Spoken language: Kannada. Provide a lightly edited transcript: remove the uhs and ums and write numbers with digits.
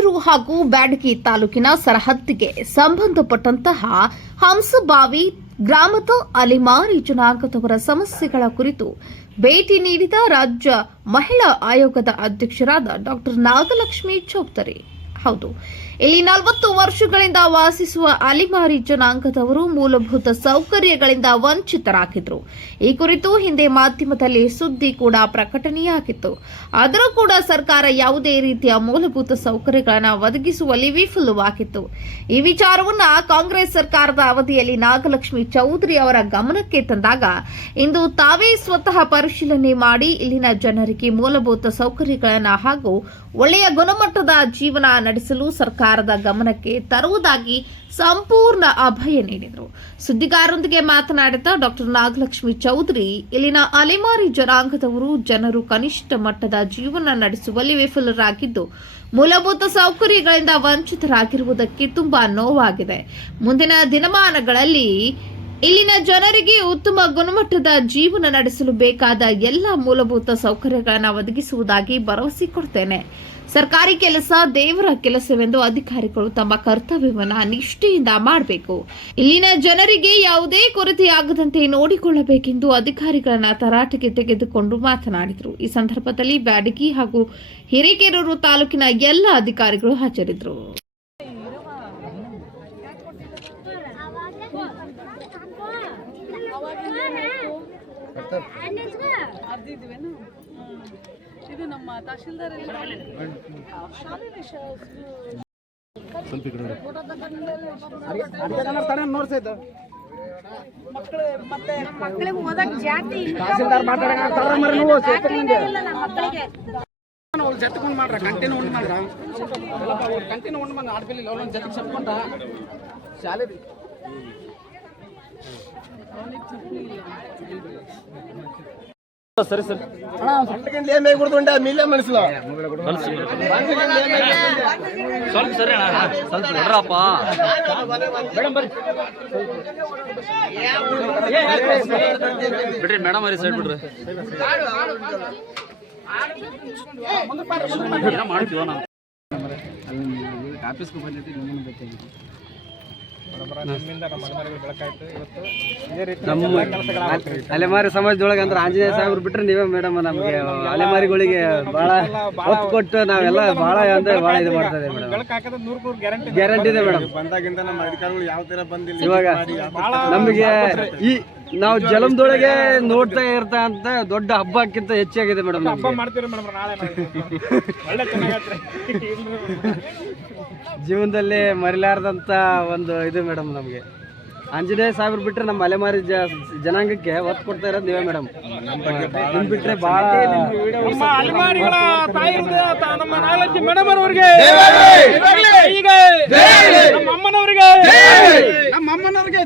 ಹಿರೇಕೆರೂರು ಹಾಗೂ ಬ್ಯಾಡಗಿ ತಾಲೂಕಿನ ಸರಹದ್ದಿಗೆ ಸಂಬಂಧಪಟ್ಟಂತಹ ಹಂಸಬಾವಿ ಗ್ರಾಮದ ಅಲೆಮಾರಿ ಜನಾಂಗದವರ ಸಮಸ್ಯೆಗಳ ಕುರಿತು ಭೇಟಿ ನೀಡಿದ ರಾಜ್ಯ ಮಹಿಳಾ ಆಯೋಗದ ಅಧ್ಯಕ್ಷರಾದ ಡಾ ನಾಗಲಕ್ಷ್ಮಿ ಚೌಧರಿ. ಹೌದು, ಇಲ್ಲಿ 40 ವರ್ಷಗಳಿಂದ ವಾಸಿಸುವ ಅಲೆಮಾರಿ ಜನಾಂಗದವರು ಮೂಲಭೂತ ಸೌಕರ್ಯಗಳಿಂದ ವಂಚಿತರಾಗಿದ್ರು. ಈ ಕುರಿತು ಹಿಂದೆ ಮಾಧ್ಯಮದಲ್ಲಿ ಸುದ್ದಿ ಕೂಡ ಪ್ರಕಟಣೆಯಾಗಿತ್ತು. ಆದರೂ ಕೂಡ ಸರ್ಕಾರ ಯಾವುದೇ ರೀತಿಯ ಮೂಲಭೂತ ಸೌಕರ್ಯಗಳನ್ನು ಒದಗಿಸುವಲ್ಲಿ ವಿಫಲವಾಗಿತ್ತು. ಈ ವಿಚಾರವನ್ನ ಕಾಂಗ್ರೆಸ್ ಸರ್ಕಾರದ ಅವಧಿಯಲ್ಲಿ ನಾಗಲಕ್ಷ್ಮಿ ಚೌಧರಿ ಅವರ ಗಮನಕ್ಕೆ ತಂದಾಗ ಇಂದು ತಾವೇ ಸ್ವತಃ ಪರಿಶೀಲನೆ ಮಾಡಿ ಇಲ್ಲಿನ ಜನರಿಗೆ ಮೂಲಭೂತ ಸೌಕರ್ಯಗಳನ್ನು ಹಾಗೂ ಒಳ್ಳೆಯ ಗುಣಮಟ್ಟದ ಜೀವನ ನಡೆಸಲು ಸರ್ಕಾರದ ಗಮನಕ್ಕೆ ತರುವುದಾಗಿ ಸಂಪೂರ್ಣ ಅಭಯ ನೀಡಿದರು. ಸುದ್ದಿಗಾರರೊಂದಿಗೆ ಮಾತನಾಡಿದ ಡಾ ನಾಗಲಕ್ಷ್ಮಿ ಚೌಧರಿ, ಇಲ್ಲಿನ ಅಲೆಮಾರಿ ಜನಾಂಗದವರು ಜನರು ಕನಿಷ್ಠ ಮಟ್ಟದ ಜೀವನ ನಡೆಸುವಲ್ಲಿ ವಿಫಲರಾಗಿದ್ದು ಮೂಲಭೂತ ಸೌಕರ್ಯಗಳಿಂದ ವಂಚಿತರಾಗಿರುವುದಕ್ಕೆ ತುಂಬಾ ನೋವಾಗಿದೆ. ಮುಂದಿನ ದಿನಮಾನಗಳಲ್ಲಿ ಇಲ್ಲಿನ ಜನರಿಗೆ ಉತ್ತಮ ಗುಣಮಟ್ಟದ ಜೀವನ ನಡೆಸಲು ಬೇಕಾದ ಎಲ್ಲ ಮೂಲಭೂತ ಸೌಕರ್ಯಗಳನ್ನು ಒದಗಿಸುವುದಾಗಿ ಭರವಸೆ ಕೊಡ್ತೇನೆ. ಸರ್ಕಾರಿ ಕೆಲಸ ದೇವರ ಕೆಲಸವೆಂದು ಅಧಿಕಾರಿಗಳು ತಮ್ಮ ಕರ್ತವ್ಯವನ್ನು ನಿಷ್ಠೆಯಿಂದ ಮಾಡಬೇಕು. ಇಲ್ಲಿನ ಜನರಿಗೆ ಯಾವುದೇ ಕೊರತೆಯಾಗದಂತೆ ನೋಡಿಕೊಳ್ಳಬೇಕೆಂದು ಅಧಿಕಾರಿಗಳನ್ನ ತರಾಟೆಗೆ ತೆಗೆದುಕೊಂಡು ಮಾತನಾಡಿದರು. ಈ ಸಂದರ್ಭದಲ್ಲಿ ಬ್ಯಾಡಗಿ ಹಾಗೂ ಹಿರೇಕೆರೂರು ತಾಲೂಕಿನ ಎಲ್ಲ ಅಧಿಕಾರಿಗಳು ಹಾಜರಿದ್ದರು. ಇದು ನಮ್ಮ ತಹಶೀಲ್ದಾರ್ ಮಕ್ಕಳಿಗೆ ಓದಕ್ ಜಾತಿ ಜತ್ಕೊಂಡ್ ಮಾಡ್ರ ಕಂಟಿನ್ಯೂ ಉಂಟು ಮಾಡ್ರ ಕಂಟಿನ್ಯೂ ಉಂಟು ಬಂದು ಆಡ್ಬಿಲ್ಲಿ ಜೊತೆಗೆ ಸಪ್ಕೊಂಡ ಶಾಲೆ ಸರಿ ಸರ್ ಮಿಲ್ಲ ಮನಸ್ಸು ಸ್ವಲ್ಪ ಸರಿ ಸ್ವಲ್ಪ ನೋಡ್ರಪ್ಪ ಬಿಡ್ರಿ ಮೇಡಮ್ ಅವ್ರಿ ಸೈಡ್ ಬಿಡ್ರಿ ಏನೋ ಮಾಡ್ತೀವ ನಾವು ಆಫೀಸ್ಗೆ ಬಂದಿದ್ದು ಅಲೆಮಾರಿ ಸಮಾಜದೊಳಗೆ ಅಂದ್ರೆ ಆಂಜನೇಯ ಸಾಹೇಬ್ರು ಬಿಟ್ರೆ ನೀವೇ ಮೇಡಮ್ ನಮ್ಗೆ ಅಲೆಮಾರಿಗಳಿಗೆ ಬಹಳ ಒತ್ತು ಕೊಟ್ಟು ನಾವೆಲ್ಲ ಬಹಳ ಅಂದ್ರೆ ಬಹಳ ಇದು ಮಾಡ್ತಾ ಇದ್ದೇವೆ ಮೇಡಮ್. ಗ್ಯಾರಂಟಿ ಇದೆ ಮೇಡಮ್. ಬಂದಾಗಿಂದ ನಮ್ಮ ಅಧಿಕಾರಿಗಳು ಯಾವ ತರ ಬಂದಿಲ್ಲ. ಇವಾಗ ನಮಗೆ ಈ ನಾವು ಜಲಮದೊಳಗೆ ನೋಡ್ತಾ ಇರ್ತಾ ಅಂತ ದೊಡ್ಡ ಹಬ್ಬಕ್ಕಿಂತ ಹೆಚ್ಚಾಗಿದೆ ಮೇಡಮ್. ಜೀವನದಲ್ಲಿ ಮರಿಲಾರದಂತ ಒಂದು ಇದು ಮೇಡಮ್. ನಮಗೆ ಆಂಜನೇಯ ಸಾಹೇಬ್ರು ಬಿಟ್ರೆ ನಮ್ಮ ಅಲೆಮಾರಿ ಜನಾಂಗಕ್ಕೆ ಒತ್ತು ಕೊಡ್ತಾ ಇರೋದು ನೀವೇ ಮೇಡಮ್. ನಿಮ್ ಬಿಟ್ರೆ ಬಹಳ ನಮ್ಮ ಅಮ್ಮನವ್ರಿಗೆ